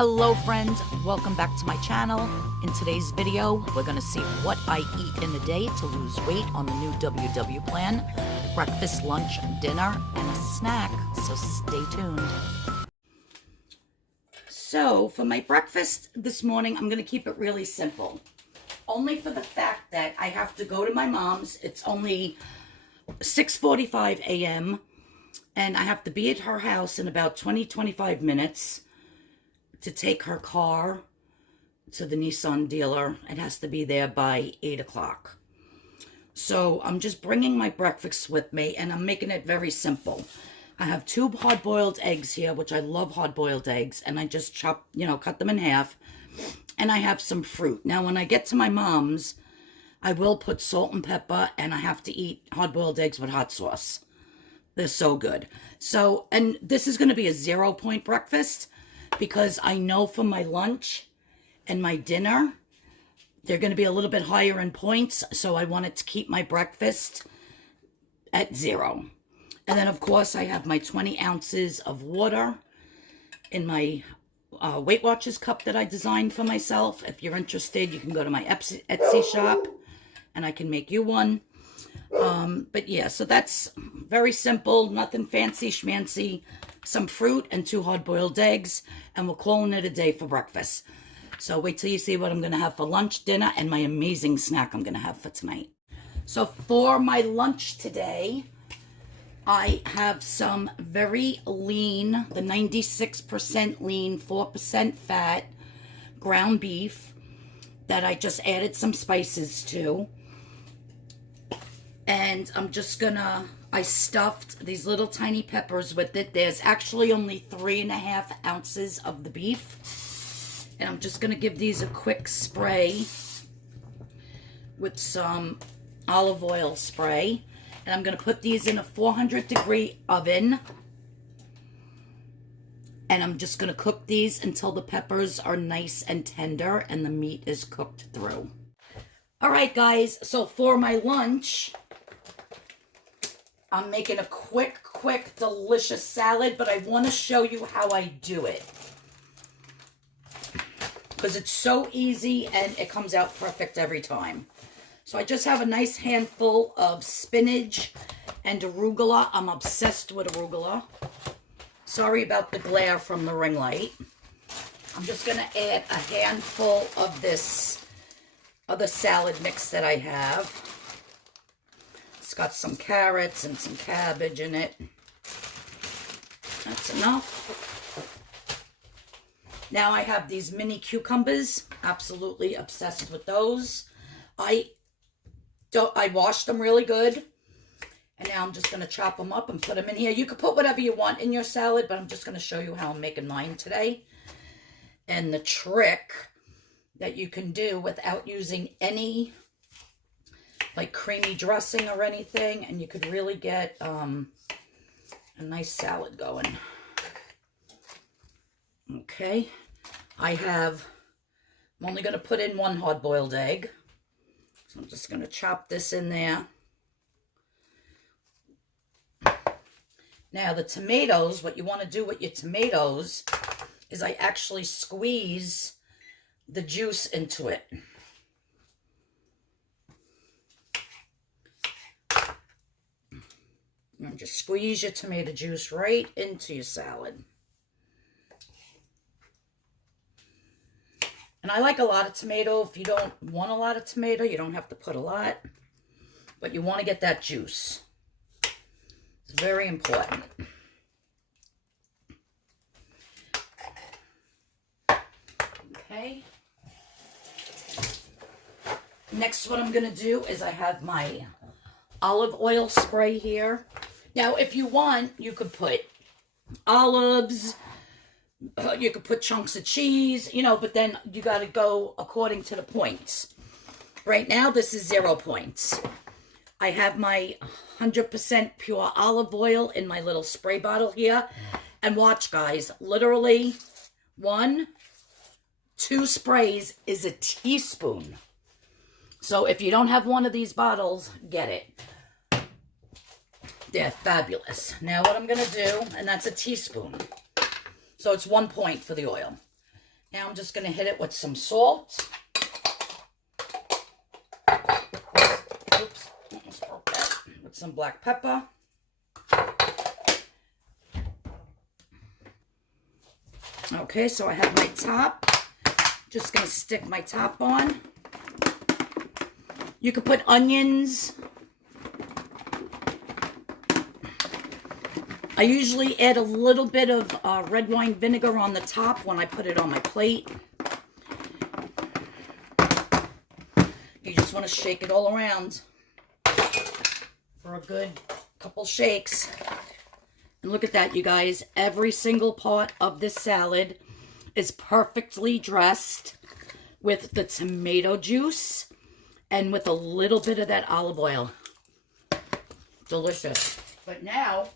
Hello friends, welcome back to my channel. In today's video, we're going to see what I eat in a day to lose weight on the new WW plan. Breakfast, lunch, dinner, and a snack, so stay tuned. So, for my breakfast this morning, I'm going to keep it really simple. Only for the fact that I have to go to my mom's. It's only 6:45 a.m. and I have to be at her house in about 20-25 minutes to take her car to the Nissan dealer. It has to be there by 8 o'clock. So I'm just bringing my breakfast with me, and I'm making it very simple. I have 2 hard-boiled eggs here, which I love hard-boiled eggs, and I just cut them in half. And I have some fruit. Now, when I get to my mom's, I will put salt and pepper, and I have to eat hard-boiled eggs with hot sauce. They're so good. So, and this is going to be a 0-point breakfast, because I know for my lunch and my dinner, they're going to be a little bit higher in points, so I wanted to keep my breakfast at 0. And then, of course, I have my 20 ounces of water in my Weight Watchers cup that I designed for myself. If you're interested, you can go to my Etsy shop, and I can make you one. But yeah, so that's very simple, nothing fancy schmancy. Some fruit and 2 hard-boiled eggs, and we're calling it a day for breakfast. So wait till you see what I'm going to have for lunch, dinner, and my amazing snack I'm going to have for tonight. So for my lunch today, I have some very lean, the 96% lean, 4% fat ground beef that I just added some spices to. And I'm just gonna, I stuffed these little tiny peppers with it. There's actually only 3.5 ounces of the beef. And I'm just gonna give these a quick spray with some olive oil spray. And I'm gonna put these in a 400-degree oven. And I'm just gonna cook these until the peppers are nice and tender and the meat is cooked through. All right, guys, so for my lunch, I'm making a quick, delicious salad, but I want to show you how I do it, because it's so easy and it comes out perfect every time. So I just have a nice handful of spinach and arugula. I'm obsessed with arugula. Sorry about the glare from the ring light. I'm just going to add a handful of this other salad mix that I have. It's got some carrots and some cabbage in it. That's enough. Now I have these mini cucumbers. Absolutely obsessed with those. I washed them really good. And now I'm just going to chop them up and put them in here. You could put whatever you want in your salad, but I'm just going to show you how I'm making mine today. And the trick that you can do without using any like creamy dressing or anything, and you could really get a nice salad going. Okay, I'm only going to put in 1 hard-boiled egg, so I'm just going to chop this in there. Now the tomatoes, what you want to do with your tomatoes is I actually squeeze the juice into it. And just squeeze your tomato juice right into your salad. And I like a lot of tomato. If you don't want a lot of tomato, you don't have to put a lot. But you want to get that juice. It's very important. Okay. Next, what I'm going to do is I have my olive oil spray here. Now, if you want, you could put olives, you could put chunks of cheese, but then you got to go according to the points. Right now, this is 0 points. I have my 100% pure olive oil in my little spray bottle here. And watch, guys, literally 1, 2 sprays is a teaspoon. So if you don't have one of these bottles, get it. They're fabulous. Now what I'm going to do, and that's a teaspoon. So it's 1 point for the oil. Now I'm just going to hit it with some salt. Oops, almost broke that. With some black pepper. Okay, so I have my top. Just going to stick my top on. You could put onions. I usually add a little bit of red wine vinegar on the top when I put it on my plate. You just want to shake it all around for a good couple shakes. And look at that, you guys. Every single part of this salad is perfectly dressed with the tomato juice and with a little bit of that olive oil. Delicious. But now,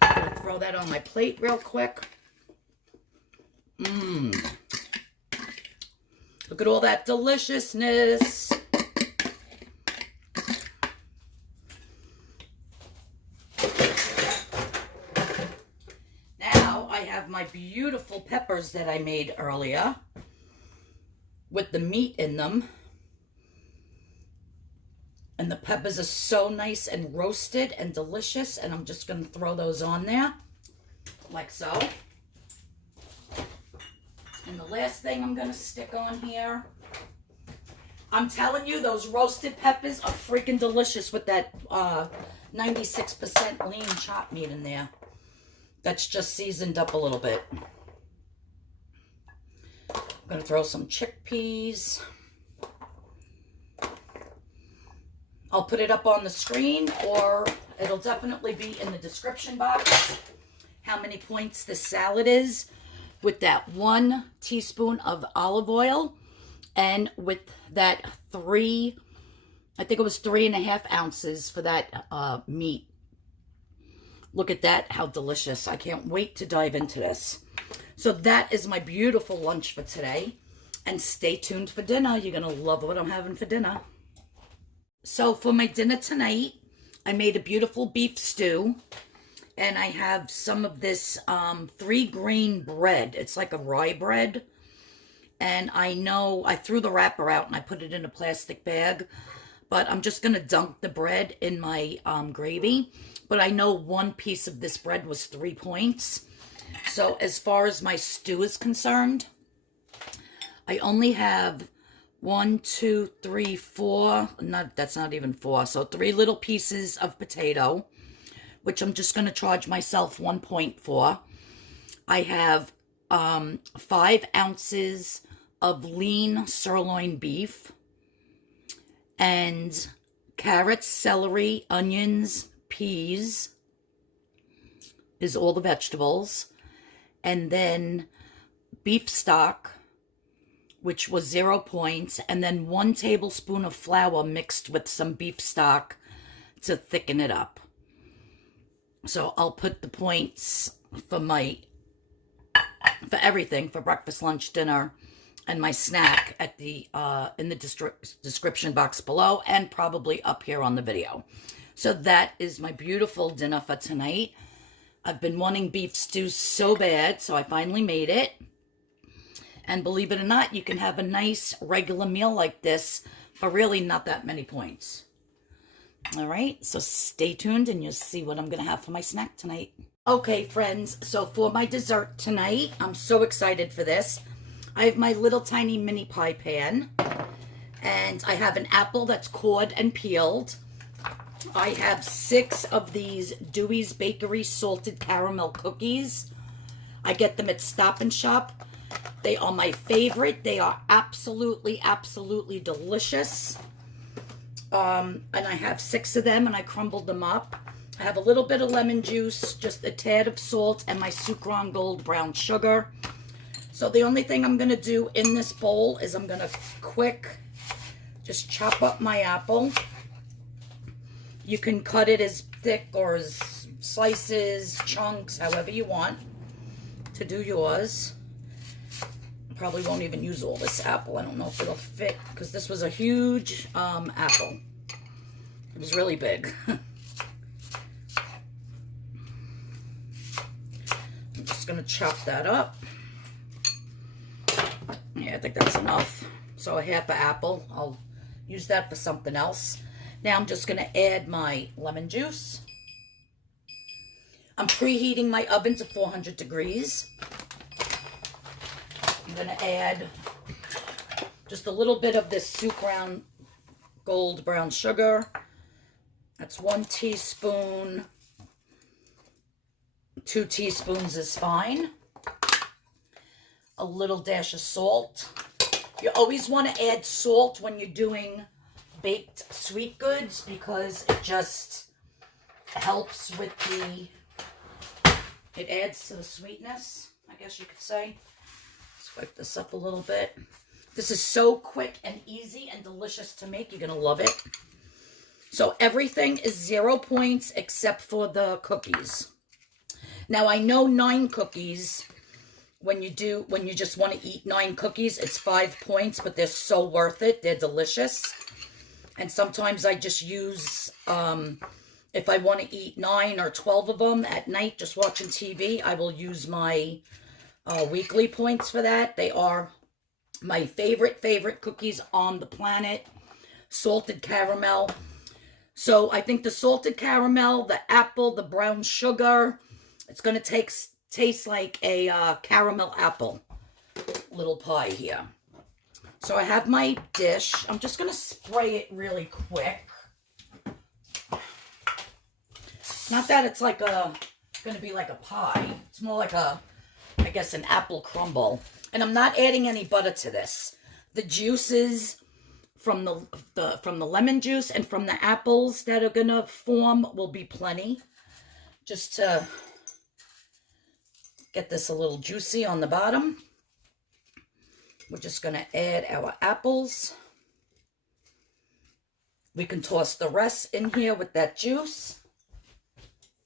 I'm going to throw that on my plate real quick. Look at all that deliciousness. Now I have my beautiful peppers that I made earlier with the meat in them. And the peppers are so nice and roasted and delicious. And I'm just going to throw those on there like so. And the last thing I'm going to stick on here, I'm telling you, those roasted peppers are freaking delicious with that 96% lean chopped meat in there. That's just seasoned up a little bit. I'm going to throw some chickpeas. I'll put it up on the screen, or it'll definitely be in the description box how many points this salad is, with that 1 teaspoon of olive oil and with that I think it was 3.5 ounces for that meat. Look at that, how delicious. I can't wait to dive into this. So that is my beautiful lunch for today. And stay tuned for dinner. You're going to love what I'm having for dinner. So for my dinner tonight, I made a beautiful beef stew. And I have some of this 3-grain bread. It's like a rye bread. And I know I threw the wrapper out and I put it in a plastic bag. But I'm just going to dunk the bread in my gravy. But I know 1 piece of this bread was 3 points. So as far as my stew is concerned, I only have 1, 2, 3, 4. That's not even 4. So 3 little pieces of potato, which I'm just going to charge myself 1 point for. I have 5 ounces of lean sirloin beef, and carrots, celery, onions, peas is all the vegetables, and then beef stock, which was 0 points, and then 1 tablespoon of flour mixed with some beef stock to thicken it up. So I'll put the points for everything, for breakfast, lunch, dinner, and my snack at the in the description box below, and probably up here on the video. So that is my beautiful dinner for tonight. I've been wanting beef stew so bad, so I finally made it. And believe it or not, you can have a nice regular meal like this for really not that many points. All right, so stay tuned and you'll see what I'm going to have for my snack tonight. Okay, friends, so for my dessert tonight, I'm so excited for this. I have my little tiny mini pie pan, and I have an apple that's cored and peeled. I have 6 of these Dewey's Bakery salted caramel cookies. I get them at Stop and Shop. They are my favorite. They are absolutely, absolutely delicious. And I have 6 of them, and I crumbled them up. I have a little bit of lemon juice, just a tad of salt, and my Sucron Gold brown sugar. So the only thing I'm going to do in this bowl is I'm going to just chop up my apple. You can cut it as thick or as slices, chunks, however you want to do yours. Probably won't even use all this apple. I don't know if it'll fit, because this was a huge apple. It was really big. I'm just just going to chop that up. Yeah, I think that's enough. So a half an apple. I'll use that for something else. Now I'm just going to add my lemon juice. I'm preheating my oven to 400 degrees. I'm going to add just a little bit of this soup gold brown sugar. That's 1 teaspoon. 2 teaspoons is fine. A little dash of salt. You always want to add salt when you're doing baked sweet goods because it just helps with it adds to the sweetness, I guess you could say. Let's wipe this up a little bit. This is so quick and easy and delicious to make. You're going to love it. So everything is 0 points except for the cookies. Now I know 9 cookies, when you just want to eat 9 cookies, it's 5 points, but they're so worth it. They're delicious. And sometimes I just use, if I want to eat 9 or 12 of them at night, just watching TV, I will use my weekly points for that. They are my favorite cookies on the planet. Salted caramel. So I think the salted caramel, the apple, the brown sugar, it's going to taste like a caramel apple little pie here. So I have my dish. I'm just going to spray it really quick. Not that it's like going to be like a pie. It's more like I guess an apple crumble. And I'm not adding any butter to this. The juices from the lemon juice and from the apples that are going to form will be plenty. Just to get this a little juicy on the bottom. We're just going to add our apples. We can toss the rest in here with that juice.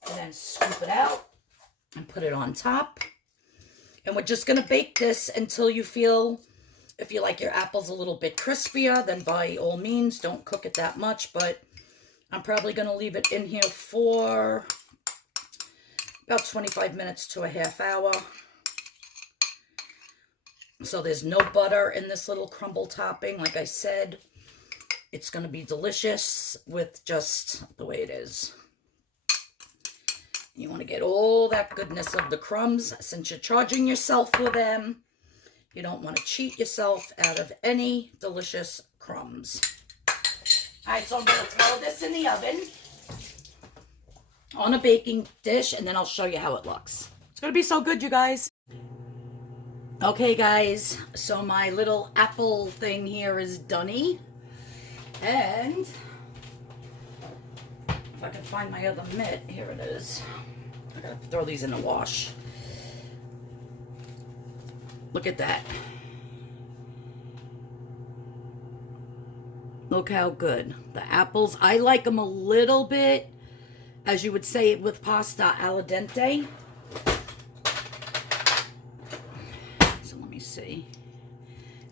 And then scoop it out and put it on top. And we're just going to bake this until you feel, if you like your apples a little bit crispier, then by all means, don't cook it that much. But I'm probably going to leave it in here for about 25 minutes to a half hour. So there's no butter in this little crumble topping. Like I said, it's going to be delicious with just the way it is. You want to get all that goodness of the crumbs. Since you're charging yourself for them, you don't want to cheat yourself out of any delicious crumbs. All right, so I'm going to throw this in the oven on a baking dish, and then I'll show you how it looks. It's going to be so good, you guys. Okay, guys, so my little apple thing here is done-y. And if I can find my other mitt, here it is. I gotta throw these in the wash. Look at that. Look how good. The apples, I like them a little bit, as you would say it with pasta, al dente. So let me see.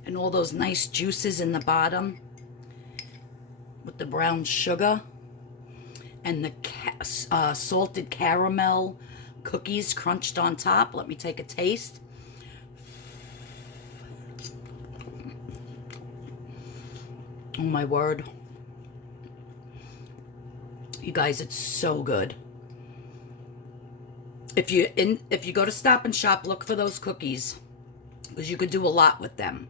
And all those nice juices in the bottom with the brown sugar and the salted caramel cookies crunched on top. Let me take a taste. Oh my word. You guys, it's so good. If you go to Stop and Shop, look for those cookies, because you could do a lot with them.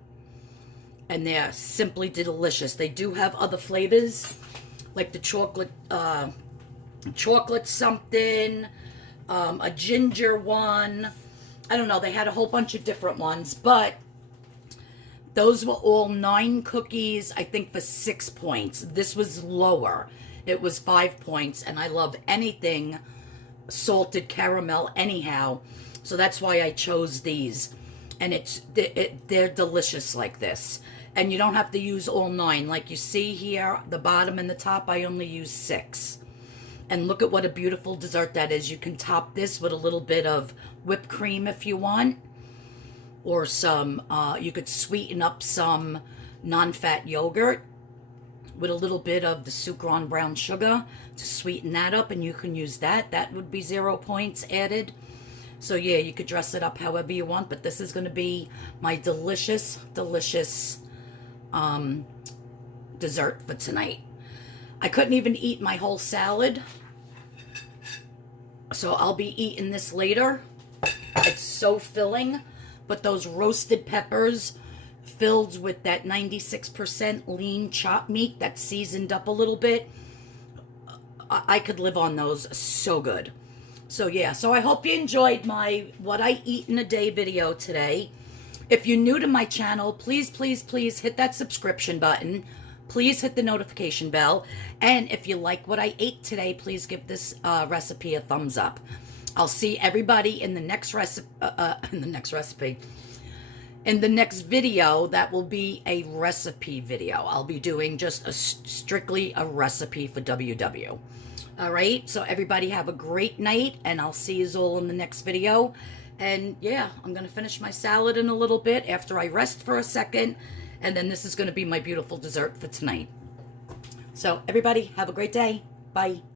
And they're simply delicious. They do have other flavors, like the chocolate something, a ginger one. I don't know. They had a whole bunch of different ones, but those were all 9 cookies, I think, for 6 points. This was lower. It was 5 points, and I love anything salted caramel anyhow. So that's why I chose these. And they're delicious like this. And you don't have to use all 9. Like you see here, the bottom and the top, I only use 6. And look at what a beautiful dessert that is. You can top this with a little bit of whipped cream if you want. Or some, you could sweeten up some non-fat yogurt with a little bit of the sucron brown sugar to sweeten that up, and you can use that. That would be 0 points added. So yeah, you could dress it up however you want, but this is going to be my delicious, delicious dessert for tonight. I couldn't even eat my whole salad, so I'll be eating this later. It's so filling, but those roasted peppers filled with that 96% lean chopped meat that's seasoned up a little bit, I could live on those. So good. So yeah, so I hope you enjoyed my what I eat in a day video today. If you're new to my channel, please, please, please hit that subscription button. Please hit the notification bell. And if you like what I ate today, please give this recipe a thumbs up. I'll see everybody in the next in the next video. That will be a recipe video. I'll be doing just strictly a recipe for WW. All right, so everybody have a great night, and I'll see you all in the next video. And yeah, I'm going to finish my salad in a little bit after I rest for a second, and then this is going to be my beautiful dessert for tonight. So everybody have a great day. Bye.